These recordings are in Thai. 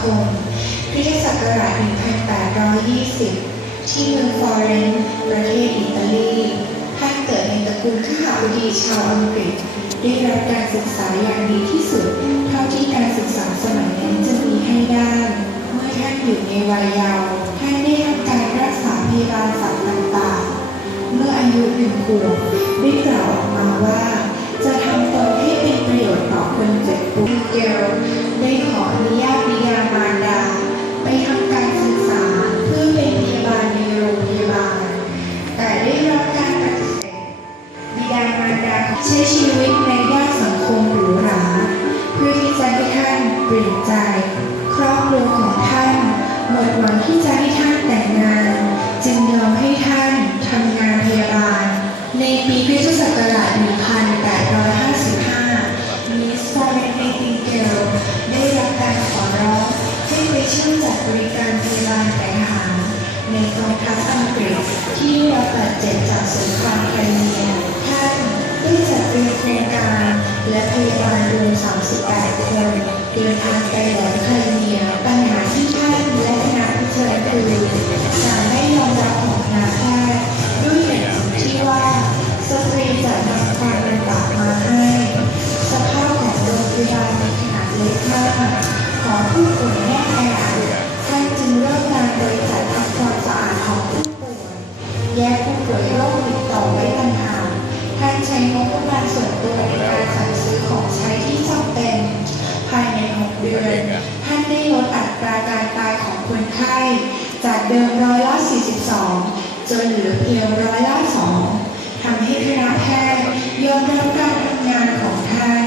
คม คริสตศักราช 1820 ที่เมืองฟลอเรนซ์ประเทศอิตาลีท่านเกิดในตระกูลข้าบดีชาวอังกฤษ ได้รับการศึกษาอย่างดีที่สุด เท่าที่การศึกษาสมัยนั้นจะมีให้ได้ เมื่อท่านอยู่ในวัยเยาว์ท่านได้ทำการรักษาพยาบาลสัตว์ต่างๆ เมื่ออายุหนึ่งขวบได้กล่าวออกมาว่า เปลี่ยนใจ ครอบครัวของท่าน หมดหวังที่จะให้ท่านแต่งงาน จึงยอมให้ท่านทำงานพยาบาล ในปีพุทธศักราช 1855 มิสฟอร์เรนเนติงเกลได้รับการขอร้องให้ไปช่วยจัดบริการพยาบาลแก่ทหารในกองทัพอังกฤษที่ได้รับบาดเจ็บจากสงครามไครเมียท่านได้จัดเตรียมโครงการ และพยาบาลรวม38คนเดินทางไปแหลมไครเมี จากเดิมร้อยละ 42 จนเหลือเพียงร้อยละ 2ทำให้คณะแพทย์ยอมรับการทำงานของท่าน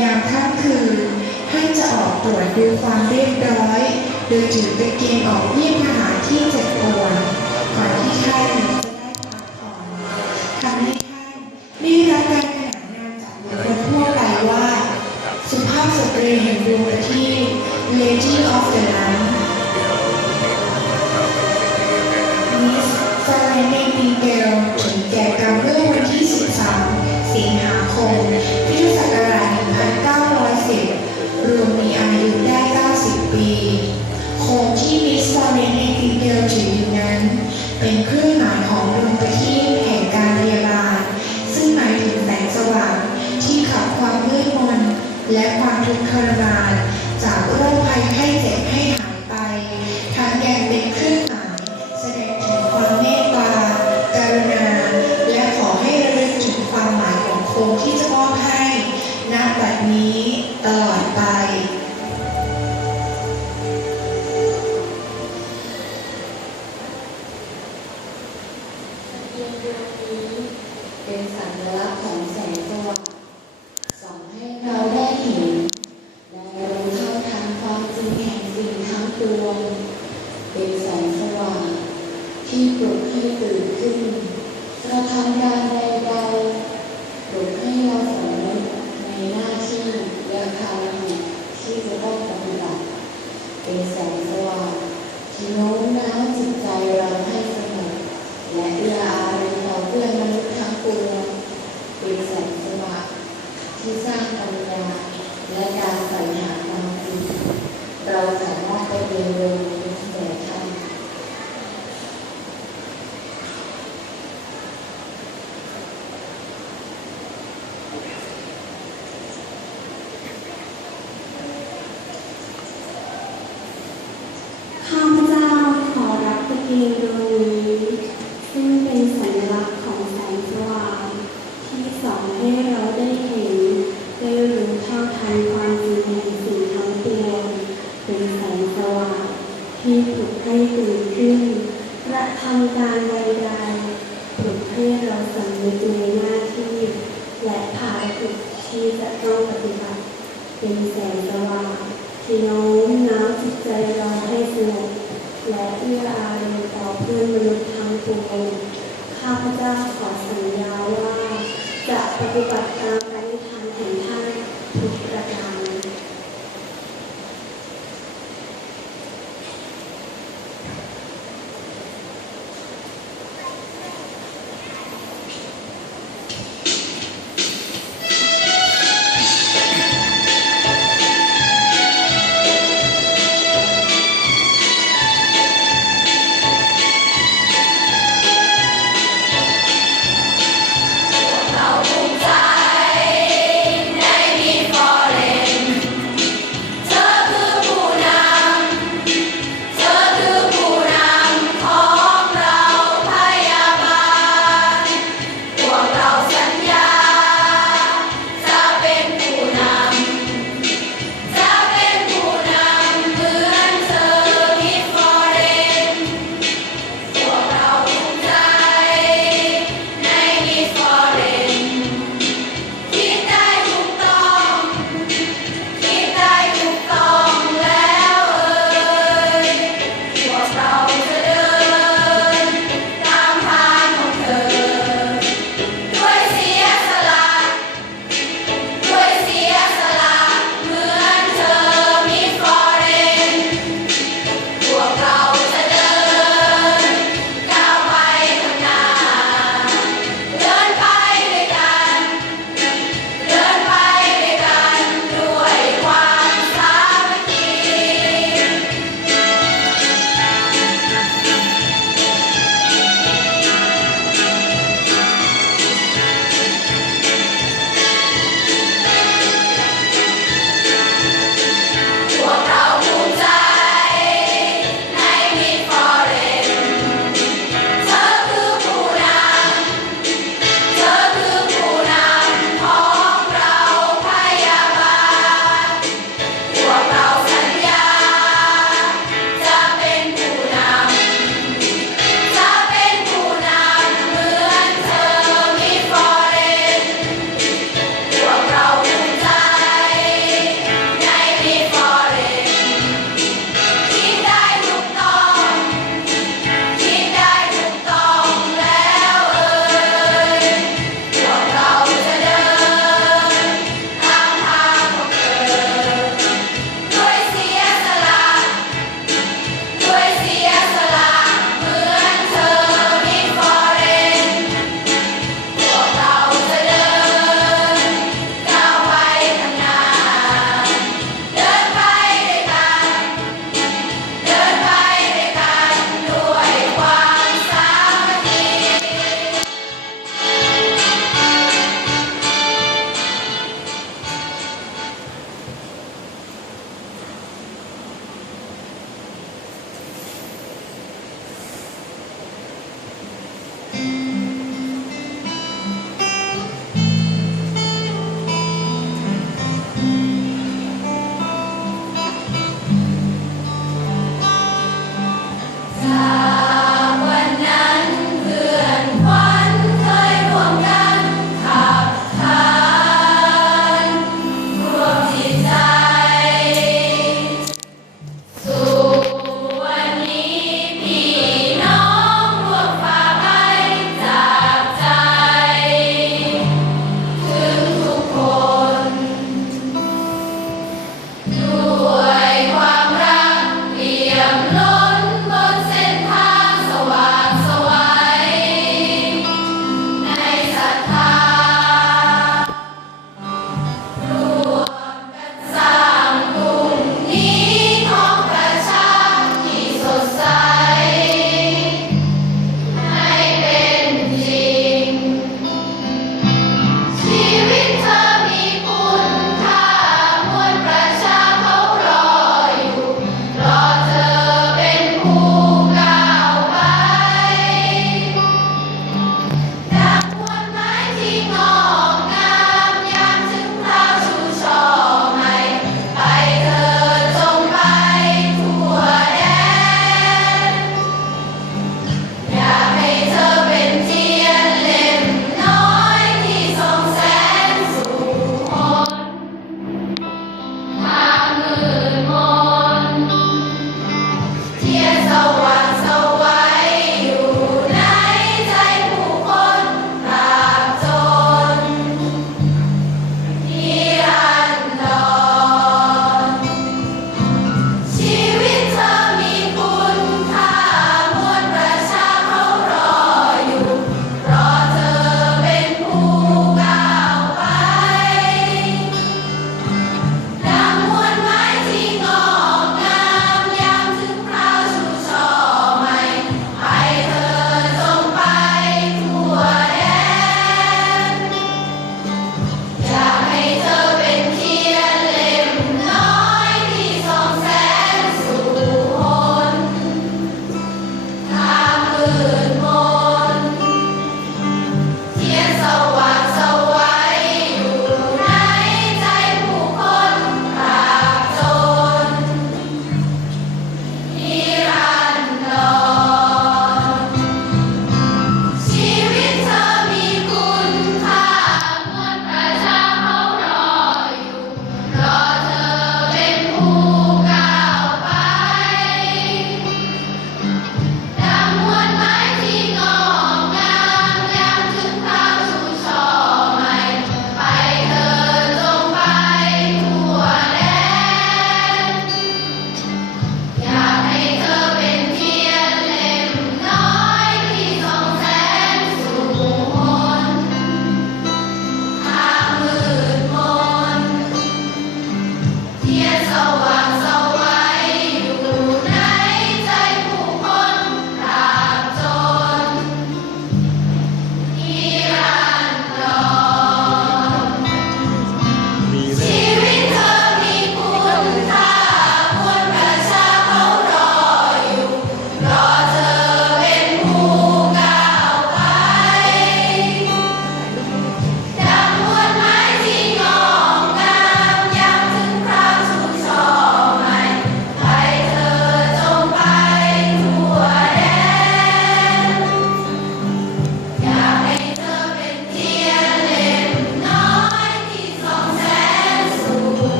ยามค่ำคืนท่านจะออกตรวจดูความเรียบร้อย โดยถือตะเกียงออกเยี่ยมทหารที่เจ็บป่วยก่อนที่ท่าน ติงเกลถึงแก่กรรมเมื่อวันที่ 13 สิงหาคม พุทธศักราช 1910 รวมมีอายุได้ 90 ปี โคมที่มิสฟอร์เรนเนติเกลถืออยู่นั้น เป็นเครื่องหมายของดวงประทีปแห่งการพยาบาล ซึ่งหมายถึงแสงสว่างที่ขับความมืดมนและความทุกข์ทรมาน ให้ตื่นขึ้นกระทำการใดๆปลุกให้เราสำนึกในหน้าที่และภารกิจที่จะต้องปฏิบัติเป็นแสงสว่างที่โน้มน้าวจิตใจเราให้สงบ และเอื้ออารีต่อเพื่อนมนุษย์ทั้งปวงเป็นแสงสว่างที่สร้างปัญญาและการใส่หาความจริงเราสามารถไปเรียนรู้แด่ท่าน ข้าพเจ้าขอรับตะเกียงดวงนี้ ซึ่งเป็นสัญลักษณ์ของแสงสว่างที่สอนให้เราได้เห็น ได้รู้เท่าทันความจริงแห่งสิ่งทั้งปวงเป็นแสงสว่างที่ปลุกให้ตื่นขึ้นกระทำการใดๆปลุกให้เราสำนึกในหน้าที่และภารกิจที่จะต้องปฏิบัติ เป็นแสงสว่างที่โน้มน้าวจิตใจเราให้สงบและเอื้ออารีต่อเพื่อนมนุษย์ทั้งปวงข้าพเจ้าขอสัญญาว่า จะปฏิบัติตาม